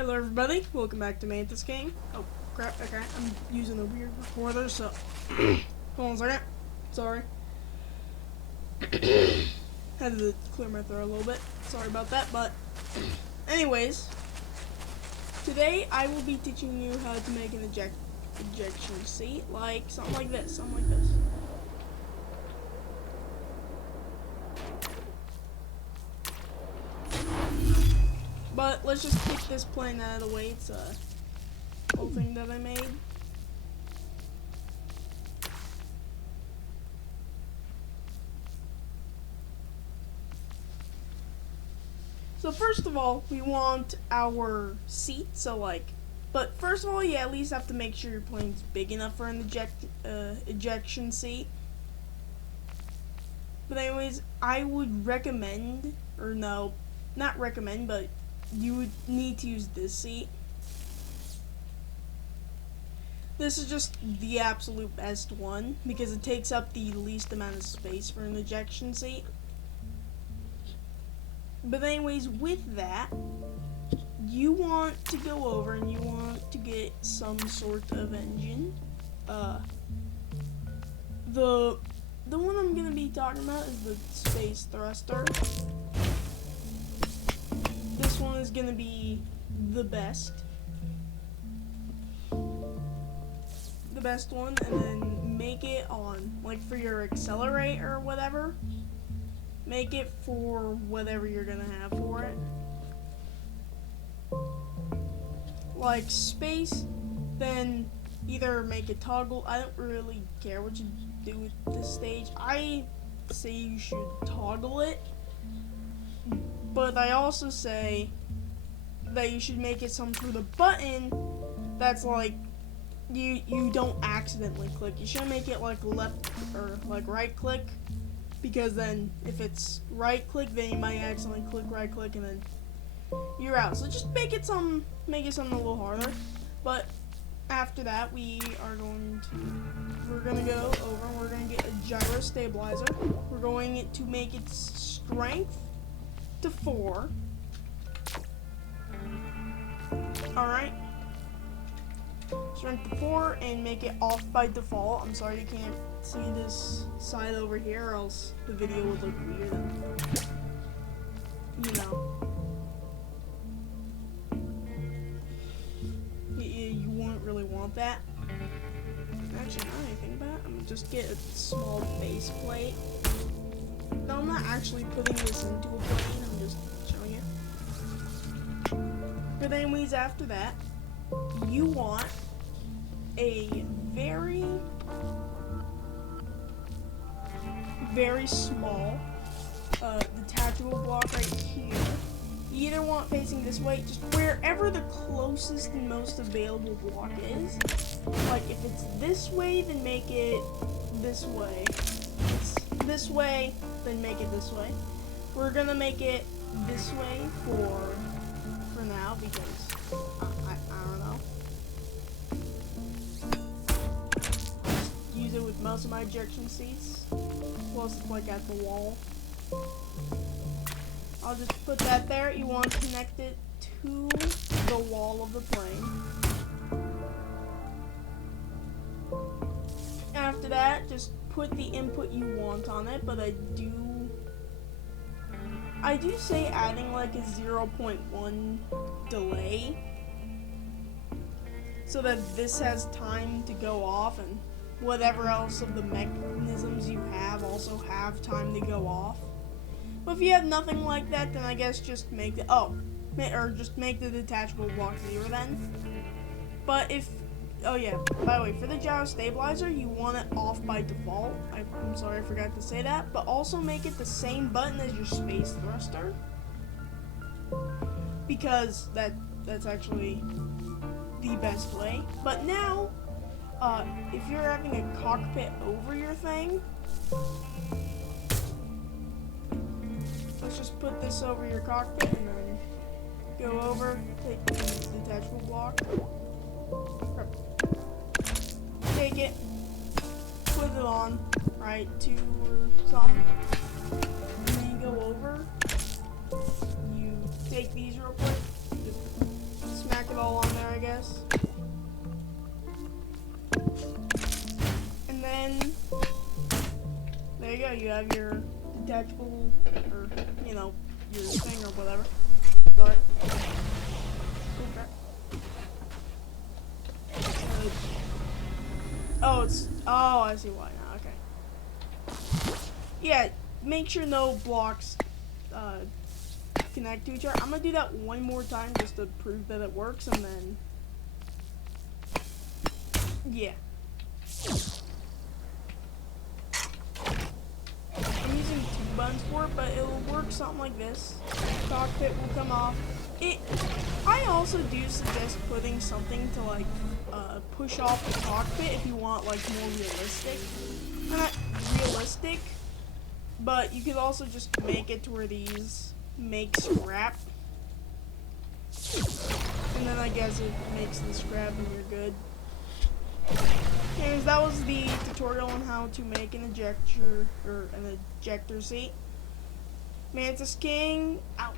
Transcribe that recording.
Hello everybody, welcome back to Mantis King. Oh crap, okay, I'm using a weird recorder, so hold on a second. Sorry. Had to clear my throat a little bit. Sorry about that, but anyways, today I will be teaching you how to make an ejection seat, like something like this, But let's just kick this plane out of the way. It's a whole thing that I made. So first of all, we want our seat. But first of all, you at least have to make sure your plane's big enough for an ejection seat. But anyways, I would recommend, or no, not recommend, but you would need to use this seat. This is just the absolute best one because it takes up the least amount of space for an ejection seat. But anyways, with that, you want to go over and you want to get some sort of engine. The one I'm gonna be talking about is the space thruster. This one is gonna be the best one, and then make it on, like, for your accelerate or whatever. Make it for whatever you're gonna have for it. Like space, then either make it toggle. I don't really care what you do with this stage. I say you should toggle it, but I also say that you should make it some sort of button that's like you don't accidentally click. You should make it like left or like right click, because then if it's right click, then you might accidentally click right click and then you're out. So just make it something a little harder. But after that, we're gonna go over and we're gonna get a gyro stabilizer. We're going to make its strength to 4. Alright. Strength to 4 and make it off by default. I'm sorry you can't see this side over here, or else the video would look weird and, you know. You wouldn't really want that. Actually, now that I think about it, I'm gonna just get a small base plate. No, I'm not actually putting this into a plane, I'm just showing you. But anyways, after that, you want a very small detachable block right here. You either want facing this way, just wherever the closest and most available block is. Like if it's this way, then make it this way. If it's this way, then make it this way. We're gonna make it this way for now because I don't know. Use it with most of my ejection seats. Plus it's like at the wall. I'll just put that there. You want to connect it to the wall of the plane. After that, just put the input you want on it, but I do say adding like a 0.1 delay so that this has time to go off and whatever else of the mechanisms you have also have time to go off. But if you have nothing like that, then I guess just make the just make the detachable block 0 then. But oh yeah, by the way, for the gyro stabilizer, you want it off by default. I'm sorry I forgot to say that. But also make it the same button as your space thruster, because that's actually the best way. But now, if you're having a cockpit over your thing, let's just put this over your cockpit and then go over, take this detachable block, take it, put it on, right, 2 or something, and then you go over, you take these real quick, just smash all on there, I guess. And then there you go. You have your detachable, or you know, your thing or whatever. But oh, I see why now. Okay. Yeah, make sure no blocks connect to each other. I'm gonna do that one more time just to prove that it works, and then yeah. I'm using 2 buttons for it, but it'll work something like this. Cockpit will come off. I also do suggest putting something to like push off the cockpit if you want like more realistic. Not realistic, but you could also just make it to where these make scrap. And then I guess it makes the scrap and you're good. Anyways, that was the tutorial on how to make an ejector seat. Mantis King out.